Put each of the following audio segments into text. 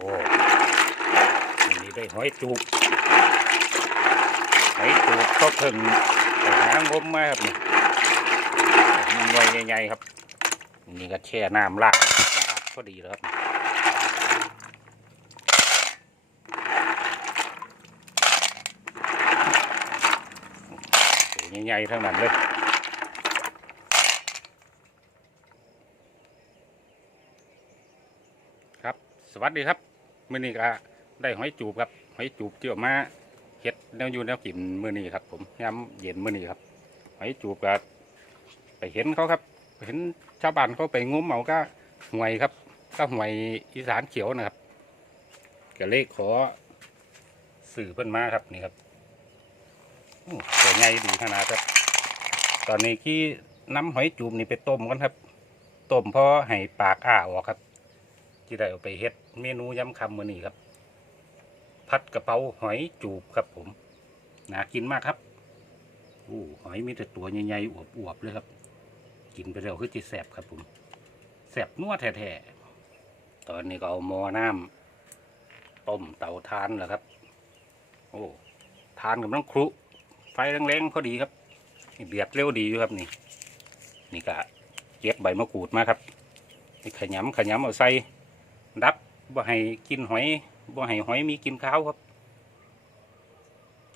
โอ้นี่ได้หอยจูบหอยจูบก็เพิ่งหางมมาครับนี่มันใหญ่ใหญ่ๆครับ นี่ก็แช่น้ำลากสะอาดพอดีแล้วครับใหญ่ๆทั้งนั้นเลยครับ สวัสดีครับ มื้อนี้ก็ได้หอยจูบครับหอยจูบเจียวมาเฮ็ดแนวอยู่แนวกินมื้อนี้ครับ ผมย้ำเย็นมื้อนี้ครับหอยจูบก็ไปเห็นเขาครับเห็นชาวบ้านเขาไปงมเอาก็ห่วยครับ ก็ห่วยอีสานเขียวนะครับก็เลขขอสื่อเพิ่นมาครับนี่ครับโอ้ตัวใหญ่ดีขนาดครับ ตอนนี้ที่น้ำหอยจูบนี่ไปต้มกันครับต้มพอให้ปากอ้าออกครับ ที่ได้เอาไปเฮ็ดเมนูยำคำมือนี้ครับผัดกระเพราหอยจูบครับผมน่ากินมากครับโอ้หอยมีแต่ตัวใหญ่ๆอวบๆเลยครับ กินไปแล้วคือจิแสบครับผมแสบนัวแท้ๆตอนนี้ก็เอาหม้อน้ำต้มเตาทานแล้วครับ โอ้ทานกับน้ำครุ ไฟแรงๆพอดีครับเดือดเร็วดีอยู่ครับนี่ นี่ก็เก็บใบมะกรูดมาครับนี่ขยำขยำเอาใส่ ดับบ่ให้กินหอยบ่ให้หอยมีกินข้าวครับ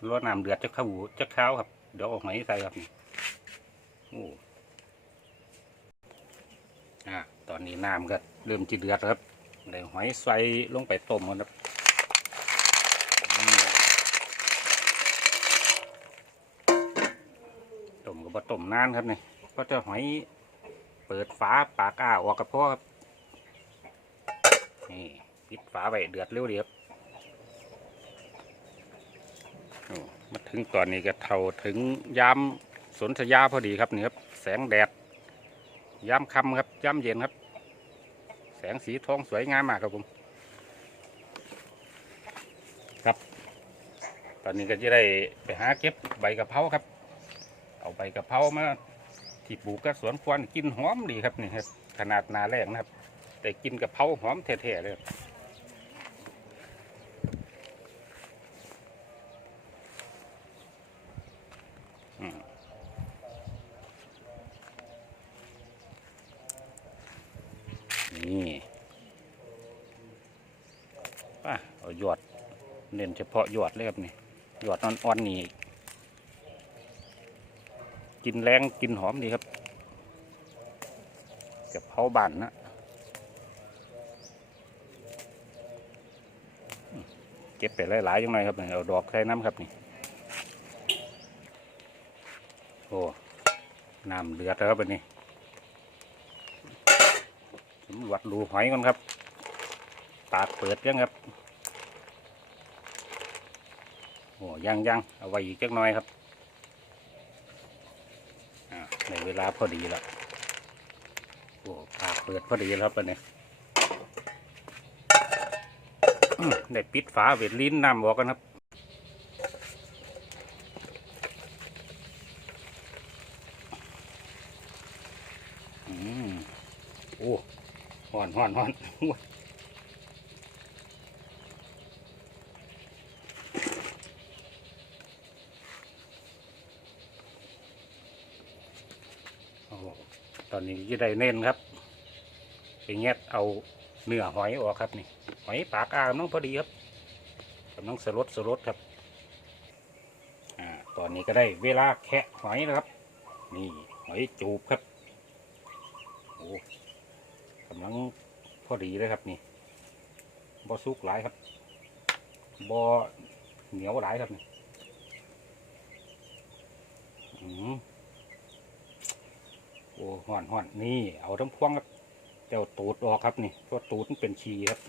รอน้ำเดือดจะเข้าจะข้าวครับ เดี๋ยวเอาหอยใส่ครับนี่โอ้อ่าตอนนี้น้ำก็เริ่มจะเดือดครับได้หอยใส่ลงไปต้มครับต้มก็บ่ต้มนานครับนี่ก็จะหอยเปิดฝาปากอ้าออกกับพ่อครับ นี่ปิดฝาไว้เดือดเร็วเดีครับมาถึงตอนนี้ก็เท่าถึงยามสนธยาพอดีครับนี่ครับ แสงแดดยามค่ำครับยามเย็นครับ แสงสีทองสวยงามมากครับผมครับ ตอนนี้ก็จะได้ไปหาเก็บใบกะเพราครับ เอาใบกะเพรามาที่ปลูกกับสวนควนกินหอมดีครับนี่ครับ ขนาดนาแรงนะครับ แต่กินกับเพราหอมแท้ๆเลยนี่ป่ะเอาหยอดเน้นเฉพาะหยอดเลยครับนี่หยอดอ่อนๆนี่กินแรงกินหอมดีครับกับเพราบานนะ ก็บไปหลายๆยังไงครับนี่เอาดอกใส่น้ำครับนี่โอ้น้ำเดือดแล้วครับอันนี้สำรวจรูหอยก่อนครับปากเปิดยังครับโอ้ยังยังเอาไว้อีกจักน่อยครับในเวลาพอดีแล้วโอ้ปากเปิดพอดีแล้วครับอันนี้ อืม ได้ปิดฝาเวทลิ้นน้ำออกกันครับอืมโอ้ห่อนห่อนห่อนโอ้ตอนนี้จะได้เน้นครับไปแงะเอา เนื้อหอยออกครับนี่ หอยปากอ่างน้องพอดีครับกำลังสลดสลดครับอ่าตอนนี้ก็ได้เวลาแคะหอยแล้วครับ นี่หอยจูบครับโอ้กำลังพอดีเลยครับนี่บอสุกหลายครับบอเหนียวหลายครับนี่อืมโอ้ห่อนห่อนนี่เอาทั้งพวงครับ จ้าตูดออกครับนี่ตัวตูดมันเป็นชีครับ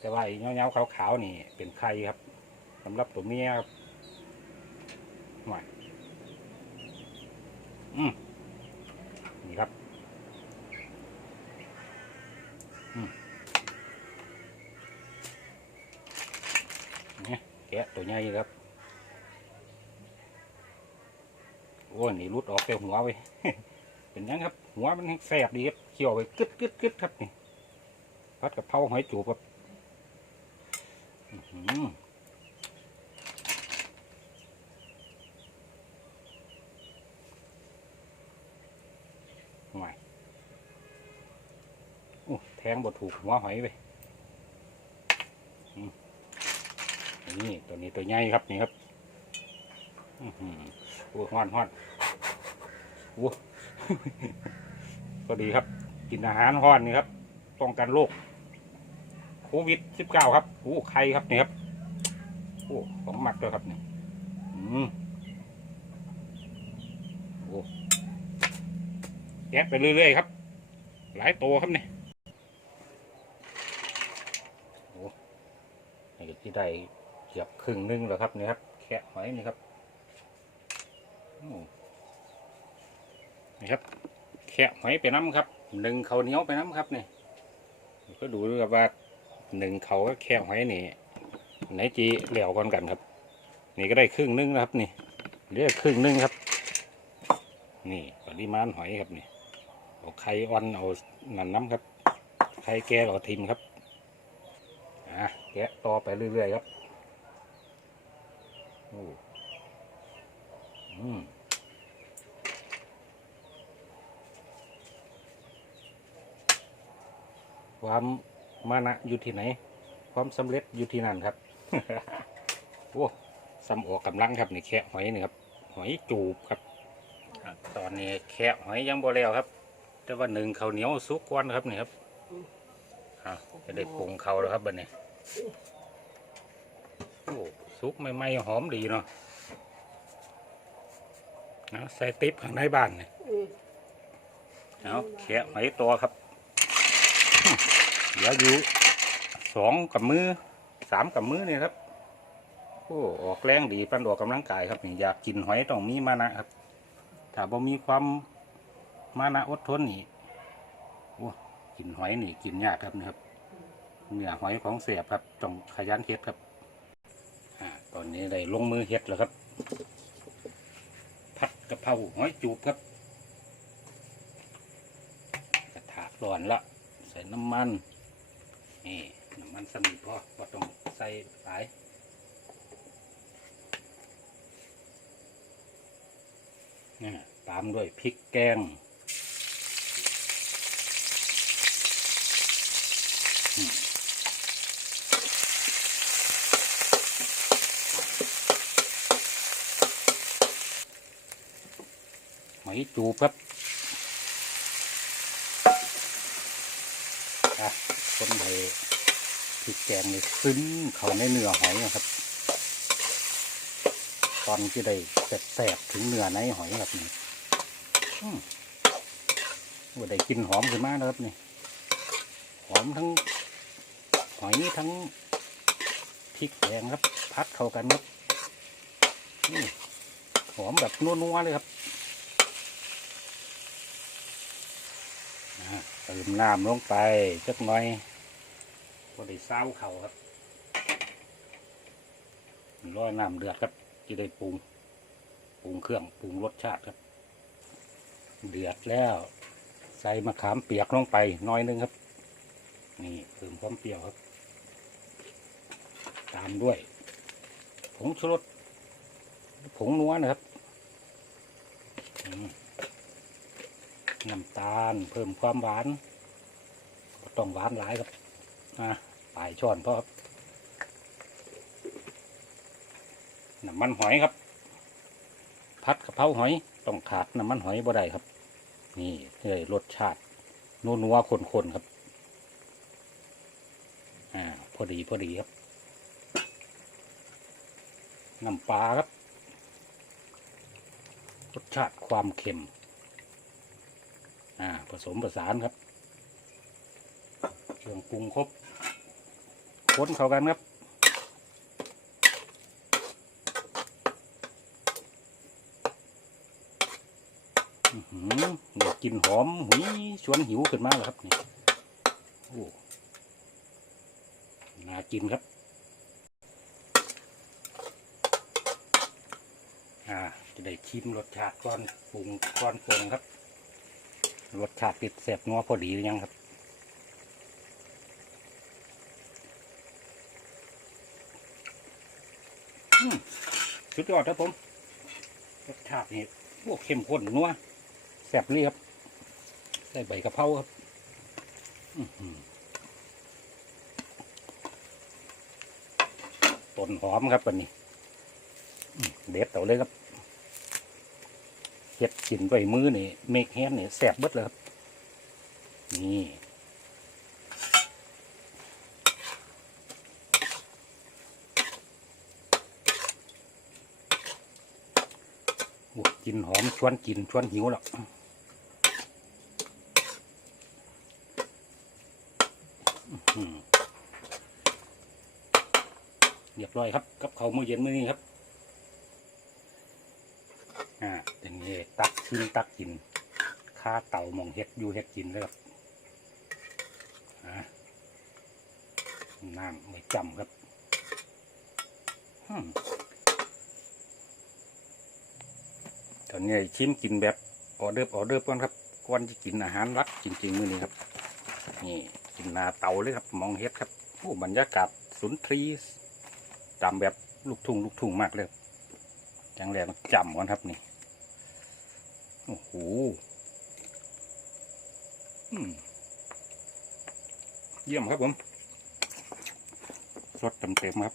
แต่ว่าไอ้เงาๆขาวๆนี่ เป็นไข่ครับสำหรับตัวเมียครับหน่อยอืมนี่ครับอืมนี่แกะตัวใหญ่ครับโอ้ยนี่รุดออกแต่หัวไป เป็นยังครับ หัวมันแสบดีครับเขี่ยวไปกึดกึดกึดครับนี่พัดกับเพราหอยจูบครับอืมห่วยโอ้แทงบดถูกหัวหอยไปอืมนี่ตัวนี้ตัวใหญ่ครับนี่ครับ อือหือโอ้ฮอนฮ้อนโอ้ ก็ดีครับ กินอาหารฮ้อนนี่ครับป้องกันโรคโควิดสิบเก้าครับโอ้ไข่ครับนี่ครับโอ้ของหมักด้วยครับนี่อืมโอ้แกะไปเรื่อยๆครับ หลายตัวครับนี่โอ้นี่ที่ได้เกือบครึ่งหนึงแล้วครับนี่ครับ แค่หอยนี่ครับโอ้ นี่ครับ แค่หอยไปน้ำครับหนึ่งเขาเหนียวไปน้ำครับนี่ก็ดูด้วยครับว่าหนึ่งเขาก็แค่หอยนี่ไหนจีเหลวก่อนกันครับ นี่ก็ได้ครึ่งนึงแล้วครับ นี่เหลือครึ่งนึงครับ นี่ปริมาณหอยครับนี่เอาไข่อ่อนเอานันน้ำครับไข่แก่เอาทิมครับอะแกะต่อไปเรื่อยๆครับโอ้อืม ความมานะอยู่ที่ไหน ความสำเร็จอยู่ที่นั่นครับโอ้สำออกกำลังครับนี่แค่หอยนี่ครับหอยจูบครับอะตอนนี้แค่หอยยังบ่แล้วครับ แต่ว่าหนึ่งข้าวเหนียวสุกกวนครับนี่ครับอะจะได้ปรุงเขาวแล้วครับบัดนี้โอ้สุกใหม่ๆหอมดีเนาะเอาใส่ติ๊บข้างในบ้านนี่เอาแค่หอยตัวครับ เหลืออยู่สองกับมือสามกับมือเนี่ยครับโอ้ออกแรงดีปันออกกำลังกายครับนี่อยากกินหอยต้องมีมานะครับถ้าบ่มีความมานะอดทนนี่โอ้กินหอยนี่กินยากครับนี่ครับเนื้อหอยของเสียบครับต้องขยันเฮ็ดครับอตอนนี้ได้ลงมือเฮ็ดแล้วครับผัดกะเพราหอยจูบครับกระทะร้อนละใส่น้ำมัน นี่น้ำมันสนิทพอบ่ต้องใส่หลายนี่ตามด้วยพริกแกงอืมหอยจูบครับอะ คนไทยพริกแกงนี่ซึมเขาในเนื้อหอยนะครับ ตอนที่ได้แสบๆถึงเนื้อในหอยครับนี่ว่าได้กลินหอมขึ้นมาแล้วครับนี่หอมทั้งหอยทั้งพริกแกงครับ พัดเข้ากันครับนี่หอมแบบนัวๆเลยครับอ่า เติมน้ำลงไปจักหน่อยก็ได้เศร้าเข่าครับรอน้ำเดือดครับจะได้ปรุงปรุงเครื่องปรุงรสชาติครับ เดือดแล้ว ใส่มะขามเปียกลงไปน้อยนึงครับ นี่เพิ่มความเปรี้ยวครับ ตามด้วย ผงชูรสผงนัวนะครับอืม น้ำตาล เพิ่มความหวานต้องหวานหลายครับอะปลายช้อนพอครับน้ำมันหอยครับ พัดกระเพราหอยต้องขาดน้ำมันหอยบ่ได้ครับ นี่เลยรสชาตินัวๆข้นๆครับ อ่า พอดีพอดีครับ น้ำปลาครับ รสชาติความเค็ม อ่าผสมผสานครับเครื่องปรุงครบคนเข้ากันครับเดี๋ยวกินหอมหุยชวนหิวขึ้นมาแล้วครับนี่โอ้น่ากินครับ อ่า จะได้ชิมรสชาติก้อนปรุงก้อนปรุงครับ รสชาติติดแสบนัวพอดีหรือยังครับ สุดยอดครับผม รสชาตินี่พวกเข้มข้นนัวแซ่บเรียบใส่ใบกะเพราครับต้นหอมครับวันนี้ เด็ดเอาเลยครับ เห็ดกินด้วยมือนี่เมกแฮนนี่แซ่บเบิดเลยครับ นี่กลินหอมชวนกินชวนหิวแล้วอื้อหือเรียบร้อยครับ กับเขามื้อเย็นมื้อนี้ครับ อ่าอย่าง นี้ตักกินตักกินข้าเต่ามองเห็ดอยู่เห็ดกินเลยครับน้ำไม่จำครับตอนนี้ชิมกินแบบออเดอร์ออเดอร์ก่อนครับก่อนจะกินอาหารรักจริงๆมื้อนี้ครับ นี่กินนาเตาเลยครับมองเฮ็ดครับโอ้บรรยากาศสุนทรีย์จำแบบลูกทุ่งลูกทุ่งมากเลยจังแรกมันจำก่อนครับนี่ โอ้โหอืมเยี่ยมครับผม สดเต็มๆครับ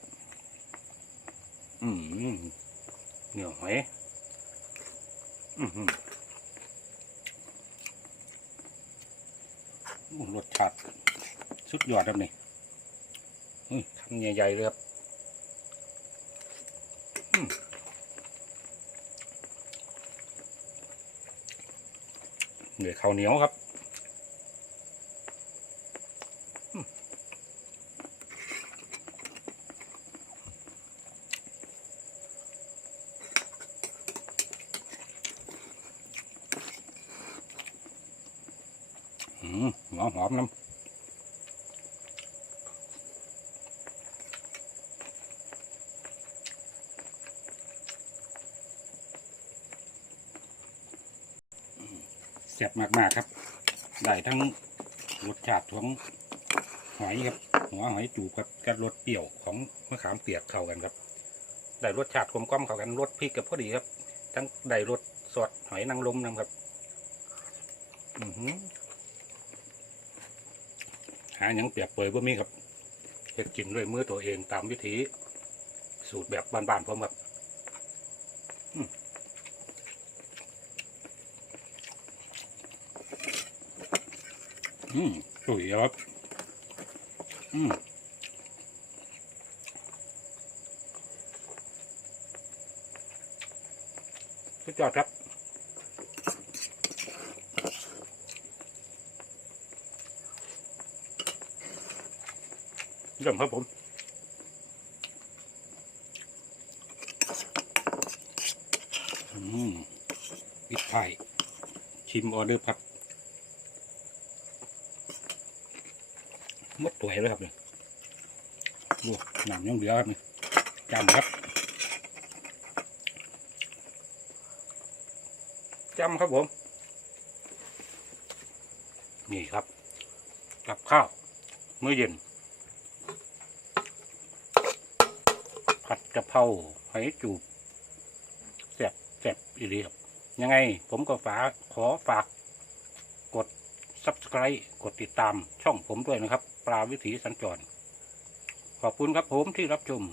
อืมเหนียวหอยอื้อหือโอ้รสชาติสุดยอดครับนี่อุ้ยคำใหญ่ๆเลยครับ เหลือข้าวเหนียวครับอืมอืมหอมหอมน้ำ ซ่บมากๆครับ ได้ทั้งรสชาติของหอยครับ หัวหอยจูบครับกับรสเปรี้ยวของมะขามเปียกเข้ากันครับ ได้รสชาติกลมกล่อมเข้ากันรสพริกกับพอดีครับ ทั้งได้รสสดหอยนางรมนะครับ อือหือหาหยังเปียบเปรยว่มีครับเฮ็ดกินด้วยมือตัวเองตามวิธีสูตรแบบบ้านๆผมครับ อืมสวยครับอืมสุดยอดครับเยี่ยมครับผมอืมปิดไข่ชิมออเดอร์ผัด มดตัวเลยครับเนี่ยดูหนังยังเหลือครับนี่จำครับจำครับผม นี่ครับ กับข้าวมื้อเย็น ผัดกะเพราหอยจูบแซ่บแซ่บอีหลีครับ ยังไงผมก็ฝากขอฝากกด subscribe กดติดตามช่องผมด้วยนะครับ ปลาวิถีสัญจร ขอบคุณครับผมที่รับชม